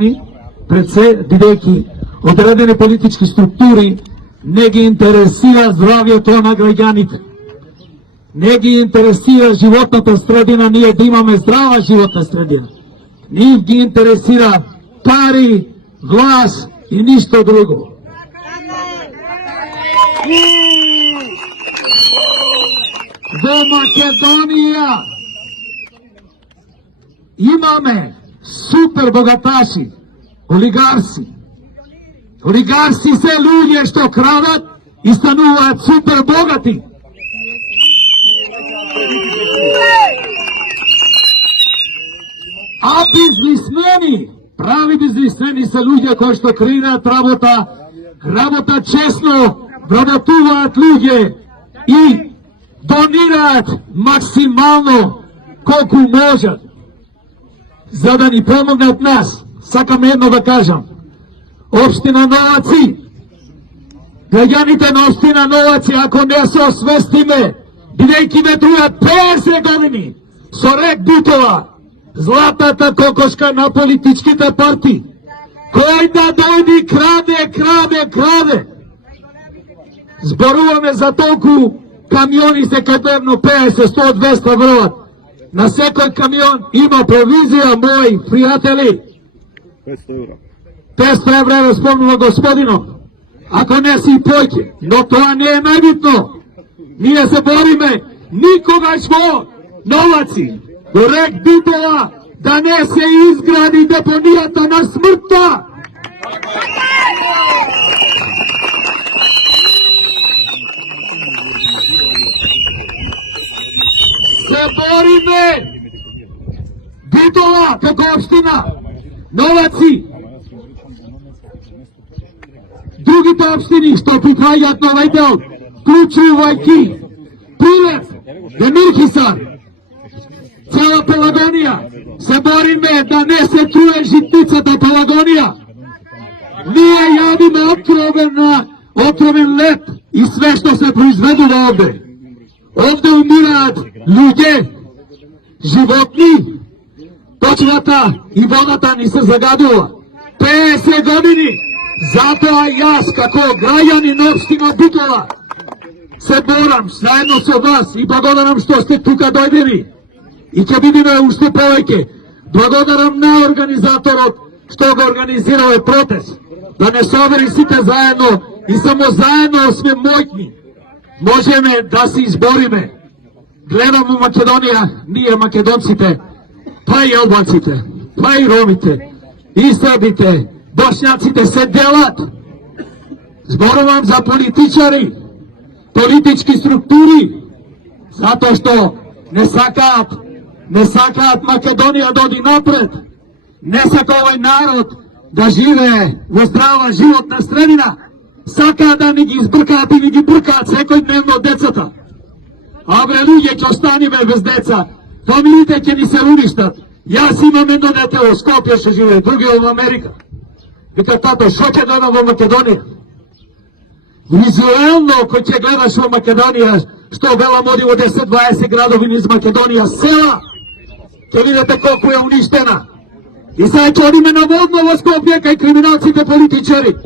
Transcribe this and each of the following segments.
граѓани, пред се, бидејќи одредени политички структури не ги интересира здравјето на граѓаните. Не ги интересира животната средина, ние да имаме здрава животна средина. Ние ги интересира пари, власт и ништо друго. Во Македонија имаме супер богаташи, олигарси. Олигарси се луѓе што крадат и стануваат супер богати. А бизнисмени, прави бизнисмени се луѓе кои што креираат работа честно, вработуваат луѓе и донираат максимално колку можат, за да ни помогнат нас. Сакам едно да кажам. Општина Новаци, граѓаните на општина Новаци, ако не се освестиме, бидејќи ветруваат 50 години со рек Битола, златата кокошка на политичките партии, кој да дојди краде. Зборуваме за толку камиони секојдневно 50, 100, 200 врват. На секој камион има провизија, мои пријатели. 500 евра спомнува господинот. Ако не си појќе, но тоа не е најбитно. Ние се бориме никогаш во Новаци, до рек Битола, да не се изгради депонијата на смртта. Се бориме Битола како општина, Новаци, другите општини што припаѓаат на овој дел, вклучувајќи Прилеп, Демирхисан, цела Пелагонија, се бориме да не се труе житницата Пелагонија. Ние јадиме отровен лед и све што се произведува овде. Овде умираат луѓе, животни, почвата и водата ни се загадува. 50 години. Затоа јас, како граѓанин на општина Битола, се борам заедно со вас и благодарам што сте тука дојдени. И ќе бидеме уште повеќе. Благодарам на организаторот што го организира овој протест. Да не собери сите заедно и само заедно сме моќни. Можеме да се избориме. Гледам во Македонија, ние македонците, па и албанците, па и ромите, и србите, бошњаците се делат. Зборувам за политичари, политички структури, затоа што не сакаат Македонија да оди напред. Не сака овој народ да живее во здрава животна средина. Сакаат да ни ги избркаат и ни ги бркаат секојдневно децата. А бре, луѓе, ќе останеме без деца. Фамилите ќе ни се уништат. Јас имам едно дете во Скопје што живее, други во Америка. Вика, тато, шо ќе гледам во Македонија? Визуелно, кој ќе гледаш во Македонија, што велам оди во 10-20 градови низ Македонија, села, ќе видите колку е уништена. И сега ќе одиме наводно во Скопје кај криминалците политичари.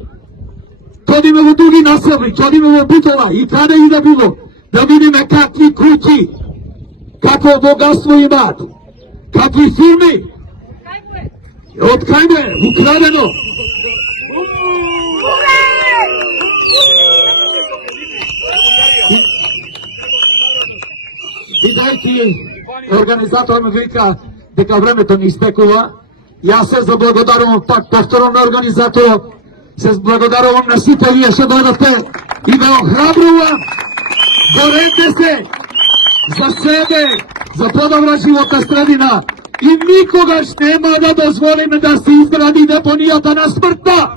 Ќе одиме во други населби, ќе одиме во Битола и каде и да било, да видиме какви куќи, какво богатство имаат, какви фирми. Од кајде? Украдено. Бидејќи организатор ми вика дека времето ни истекува, јас се заблагодарувам пак повторно на организаторот, се благодарувам на сите вие што дојдовте и ве охрабрувам, борете се за себе, за подобра животна средина и никогаш нема да дозволиме да се изгради депонијата на смртта.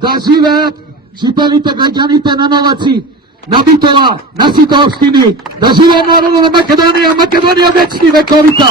Да живеат жителите, граѓаните на Новаци, на Битола, на сите општини, да живее народот на Македонија, Македонија вечни вековита.